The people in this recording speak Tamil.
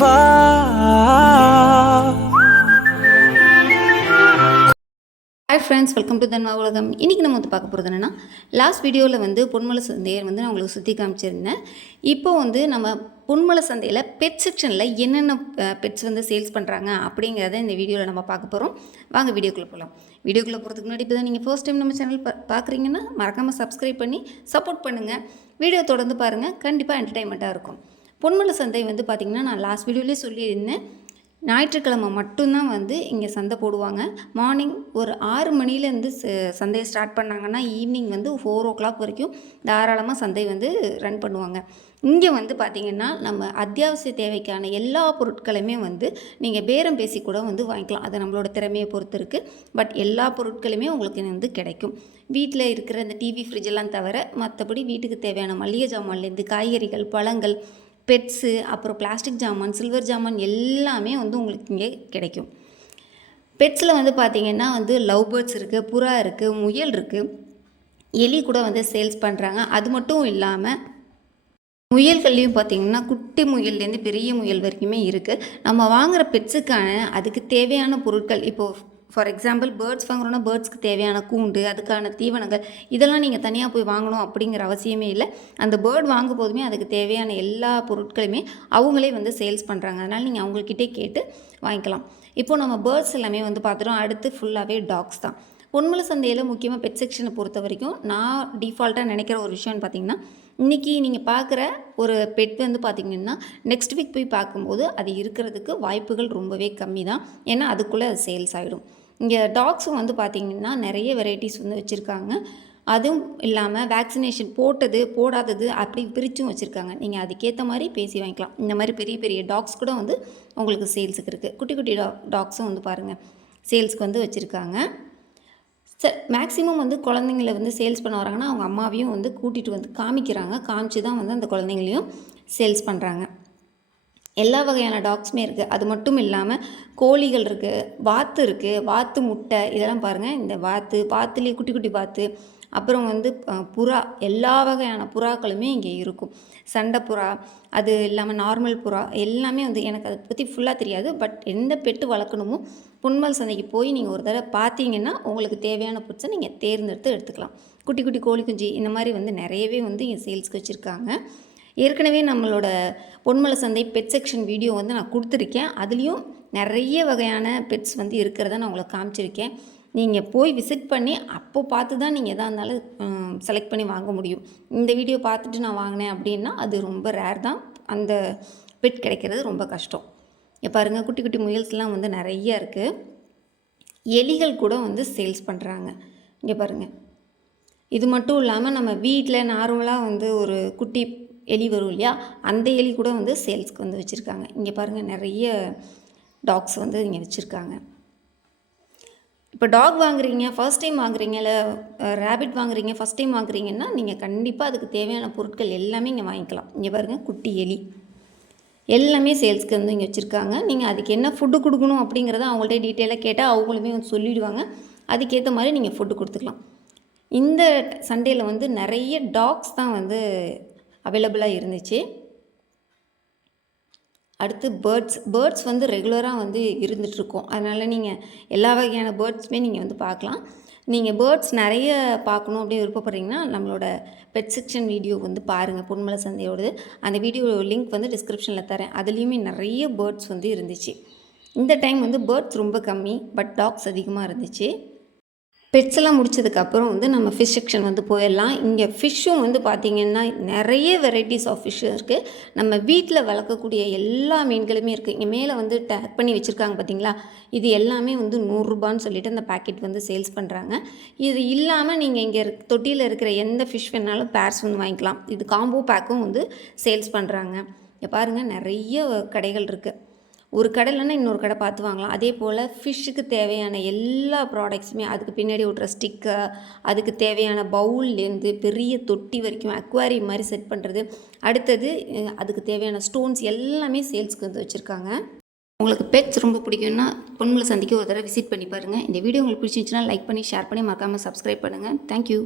வா ஹாய் ஃப்ரெண்ட்ஸ் வெல்கம் டு தன்மா உலகம் இன்றைக்கி நம்ம வந்து பார்க்க போகிறது என்னென்னா லாஸ்ட் வீடியோவில் வந்து பொன்மலை சந்தையை வந்து நான் உங்களுக்கு சுற்றி காமிச்சிருந்தேன். இப்போ வந்து நம்ம பொன்மலை சந்தையில் பெட் செக்ஷனில் என்னென்ன பெட்ஸ் வந்து சேல்ஸ் பண்ணுறாங்க அப்படிங்கிறத இந்த வீடியோவில் நம்ம பார்க்க போகிறோம் வாங்க வீடியோக்குள்ளே போகலாம் வீடியோக்குள்ளே போகிறதுக்கு முன்னாடி இப்போ தான் நீங்கள் ஃபர்ஸ்ட் டைம் நம்ம சேனல் பா பார்க்குறீங்கன்னா மறக்காமல் சப்ஸ்கிரைப் பண்ணி சப்போர்ட் பண்ணுங்கள் வீடியோ தொடர்ந்து பாருங்கள் கண்டிப்பாக என்டர்டைன்மெண்ட்டாக இருக்கும். பொன்மலை சந்தை வந்து பார்த்திங்கன்னா நான் லாஸ்ட் வீடியோலேயே சொல்லியிருந்தேன். ஞாயிற்றுக்கிழமை மட்டும்தான் வந்து இங்கே சந்தை போடுவாங்க. மார்னிங் ஒரு ஆறு மணிலேருந்து சந்தையை ஸ்டார்ட் பண்ணாங்கன்னா ஈவினிங் வந்து ஃபோர் ஓ கிளாக் வரைக்கும் தாராளமாக சந்தை வந்து ரன் பண்ணுவாங்க. இங்கே வந்து பார்த்திங்கன்னா நம்ம அத்தியாவசிய தேவைக்கான எல்லா பொருட்களுமே வந்து நீங்கள் பேரம் பேசி கூட வந்து வாங்கிக்கலாம். அது நம்மளோட திறமையை பொறுத்து இருக்குது பட் எல்லா பொருட்களுமே உங்களுக்கு வந்து கிடைக்கும். வீட்டில் இருக்கிற இந்த டிவி ஃப்ரிட்ஜெல்லாம் தவிர மற்றபடி வீட்டுக்கு தேவையான மளிகை ஜாமான்லேருந்து காய்கறிகள் பழங்கள் பெட்ஸு அப்புறம் பிளாஸ்டிக் ஜாமான் சில்வர் ஜாமான் எல்லாமே வந்து உங்களுக்கு இங்கே கிடைக்கும். பெட்ஸில் வந்து பார்த்திங்கன்னா வந்து லவ் பேர்ட்ஸ் இருக்குது புறா இருக்குது முயல் இருக்குது எலி கூட வந்து சேல்ஸ் பண்ணுறாங்க அது மட்டும் இல்லாமல் முயல்கள்லேயும் பார்த்திங்கன்னா குட்டி முயல்லேருந்து பெரிய முயல் வரைக்குமே இருக்குது நம்ம வாங்குகிற பெட்ஸுக்கான அதுக்கு தேவையான பொருட்கள் இப்போது ஃபார் எக்ஸாம்பிள் பேர்ட்ஸ் வாங்குறோன்னா பேர்ட்ஸ்க்கு தேவையான கூண்டு அதுக்கான தீவனங்கள் இதெல்லாம் நீங்கள் தனியாக போய் வாங்கணும் அப்படிங்கிற அவசியமே இல்லை. அந்த பேர்ட் வாங்கும் போதுமே அதுக்கு தேவையான எல்லா பொருட்களுமே அவங்களே வந்து சேல்ஸ் பண்ணுறாங்க அதனால் நீங்கள் அவங்கக்கிட்டே கேட்டு வாங்கிக்கலாம். இப்போ நம்ம பேர்ட்ஸ் எல்லாமே வந்து பார்த்துட்டோம். அடுத்து ஃபுல்லாகவே டாக்ஸ் தான். பொன்மலை சந்தையில் முக்கியமாக பெட் செக்ஷனை பொறுத்த வரைக்கும் நான் டிஃபால்ட்டாக நினைக்கிற ஒரு விஷயம்னு பார்த்திங்கன்னா இன்றைக்கி நீங்கள் பார்க்குற ஒரு பெட் வந்து பார்த்திங்கன்னா நெக்ஸ்ட் வீக் போய் பார்க்கும்போது அது இருக்கிறதுக்கு வாய்ப்புகள் ரொம்பவே கம்மி தான். ஏன்னா அதுக்குள்ளே அது சேல்ஸ் ஆகிடும் இங்கே டாக்ஸும் வந்து பார்த்திங்கன்னா நிறைய வெரைட்டிஸ் வந்து வச்சுருக்காங்க. அதுவும் இல்லாமல் வேக்சினேஷன் போட்டது போடாதது அப்படி பிரித்தும் வச்சுருக்காங்க. நீங்கள் அதுக்கேற்ற மாதிரி பேசி வாங்கிக்கலாம். இந்த மாதிரி பெரிய பெரிய டாக்ஸ் கூட வந்து உங்களுக்கு சேல்ஸுக்கு இருக்குது குட்டி குட்டி டா டாக்ஸும் வந்து பாருங்கள் சேல்ஸ்க்கு வந்து வச்சுருக்காங்க. ச மேக்ஸிமம் வந்து குழந்தைங்கள வந்து சேல்ஸ் பண்ண வராங்கன்னா அவங்க அம்மாவையும் வந்து கூட்டிகிட்டு வந்து காமிக்கிறாங்க. காமிச்சு தான் வந்து அந்த குழந்தைங்களையும் சேல்ஸ் பண்ணுறாங்க எல்லா வகையான டாக்ஸுமே இருக்குது அது மட்டும் இல்லாமல் கோழிகள் இருக்குது வாத்து இருக்குது வாத்து முட்டை இதெல்லாம் பாருங்கள் இந்த வாத்து வாத்துலேயே குட்டி குட்டி வாத்து அப்புறம் வந்து புறா எல்லா வகையான புறாக்களுமே இங்கே இருக்கும். சண்டை புறா அது இல்லாமல் நார்மல் புறா எல்லாமே வந்து எனக்கு அதை பற்றி ஃபுல்லாக தெரியாது. பட் எந்த பெட்டு வளர்க்கணுமோ புன்மல் சந்தைக்கு போய் நீங்கள் ஒரு தடவை பார்த்தீங்கன்னா உங்களுக்கு தேவையான புட்ஸை நீங்கள் தேர்ந்தெடுத்து எடுத்துக்கலாம். குட்டி குட்டி கோழி குஞ்சு இந்த மாதிரி வந்து நிறையவே வந்து இங்கே சேல்ஸ்க்கு வச்சுருக்காங்க. ஏற்கனவே நம்மளோட பொன்மலை சந்தை பெட் செக்ஷன் வீடியோ வந்து நான் கொடுத்துருக்கேன். அதுலேயும் நிறைய வகையான பெட்ஸ் வந்து இருக்கிறத நான் உங்களுக்கு காமிச்சிருக்கேன். நீங்கள் போய் விசிட் பண்ணி அப்போ பார்த்து தான் நீங்கள் எதாக இருந்தாலும் செலக்ட் பண்ணி வாங்க முடியும். இந்த வீடியோ பார்த்துட்டு நான் வாங்கினேன் அப்படின்னா அது ரொம்ப ரேர் தான். அந்த பெட் கிடைக்கிறது ரொம்ப கஷ்டம். இப்போ பாருங்கள் குட்டி குட்டி முயல்ஸ்லாம் வந்து நிறைய இருக்குது எலிகள் கூட வந்து சேல்ஸ் பண்ணுறாங்க இங்கே பாருங்கள் இது மட்டும் இல்லாமல் நம்ம வீட்டில் நார்மலாக வந்து ஒரு குட்டி எலி வரும் இல்லையா? அந்த எலி கூட வந்து சேல்ஸ்க்கு வந்து வச்சுருக்காங்க. இங்கே பாருங்கள் நிறைய டாக்ஸ் வந்து இங்கே வச்சுருக்காங்க. இப்போ டாக் வாங்குறீங்க ஃபர்ஸ்ட் டைம் வாங்குறீங்க இல்லை ரேபிட் வாங்குறீங்க ஃபஸ்ட் டைம் வாங்குறீங்கன்னா நீங்கள் கண்டிப்பாக அதுக்கு தேவையான பொருட்கள் எல்லாமே இங்கே வாங்கிக்கலாம். இங்கே பாருங்கள் குட்டி எலி. எல்லாமே சேல்ஸ்க்கு வந்து இங்கே வச்சுருக்காங்க. நீங்கள் அதுக்கு என்ன ஃபுட்டு கொடுக்கணும் அப்படிங்கிறத அவங்கள்ட்ட டீட்டெயிலாக கேட்டால் அவங்களுமே வந்து சொல்லிவிடுவாங்க அதுக்கேற்ற மாதிரி நீங்கள் ஃபுட்டு கொடுத்துக்கலாம். இந்த சண்டேயில் வந்து நிறைய டாக்ஸ் தான் வந்து அவைலபிளாக இருந்துச்சு. அடுத்து பேர்ட்ஸ் பேர்ட்ஸ் வந்து ரெகுலராக வந்து இருந்துகிட்ருக்கோம் அதனால் நீங்கள் எல்லா வகையான பேர்ட்ஸுமே நீங்கள் வந்து பார்க்கலாம். நீங்கள் பேர்ட்ஸ் நிறைய பார்க்கணும் அப்படின்னு விருப்பப்படுறீங்கன்னா நம்மளோட பெட் செக்ஷன் வீடியோ வந்து பாருங்கள் பொன்மலை சந்தையோடது. அந்த வீடியோ லிங்க் வந்து டிஸ்கிரிப்ஷனில் தரேன். அதுலேயுமே நிறைய பேர்ட்ஸ் வந்து இருந்துச்சு. இந்த டைம் வந்து பேர்ட்ஸ் ரொம்ப கம்மி பட் டாக்ஸ் அதிகமாக இருந்துச்சு. பெட்ஸ் எல்லாம் முடிச்சதுக்கப்புறம் வந்து நம்ம ஃபிஷ் செக்ஷன் வந்து போயிடலாம். இங்கே ஃபிஷ்ஷும் வந்து பார்த்திங்கன்னா நிறைய வெரைட்டிஸ் ஆஃப் ஃபிஷ்ஷும் இருக்குது நம்ம வீட்டில் வளர்க்கக்கூடிய எல்லா மீன்களுமே இருக்குது இங்கே மேலே வந்து டேக் பண்ணி வச்சுருக்காங்க பார்த்தீங்களா இது எல்லாமே வந்து நூறுரூபான்னு சொல்லிட்டு அந்த பேக்கெட் வந்து சேல்ஸ் பண்ணுறாங்க இது இல்லாமல் நீங்கள் இங்கே தொட்டியில் இருக்கிற எந்த ஃபிஷ் வேணாலும் பேர்ஸ் வந்து வாங்கிக்கலாம். இது காம்போ பேக்கும் வந்து சேல்ஸ் பண்ணுறாங்க இங்கே பாருங்கள் நிறைய கடைகள் இருக்குது ஒரு கடையிலன்னா இன்னொரு கடை பார்த்து வாங்கலாம் அதே போல் ஃபிஷ்ஷுக்கு தேவையான எல்லா ப்ராடக்ட்ஸுமே அதுக்கு பின்னாடி விட்ற ஸ்டிக்கர் அதுக்கு தேவையான பவுல்லேருந்து பெரிய தொட்டி வரைக்கும் அக்வாரி மாதிரி செட் பண்ணுறது அடுத்தது அதுக்கு தேவையான ஸ்டோன்ஸ் எல்லாமே சேல்ஸ்க்கு வந்து வச்சுருக்காங்க. உங்களுக்கு பெட்ஸ் ரொம்ப பிடிக்கும்னா பொண்ணுங்களை சந்திக்க ஒரு தடவை விசிட் பண்ணி பாருங்கள் இந்த வீடியோ உங்களுக்கு பிடிச்சிருந்துச்சுன்னா லைக் பண்ணி ஷேர் பண்ணி மறக்காமல் சப்ஸ்கிரைப் பண்ணுங்கள் தேங்க்யூ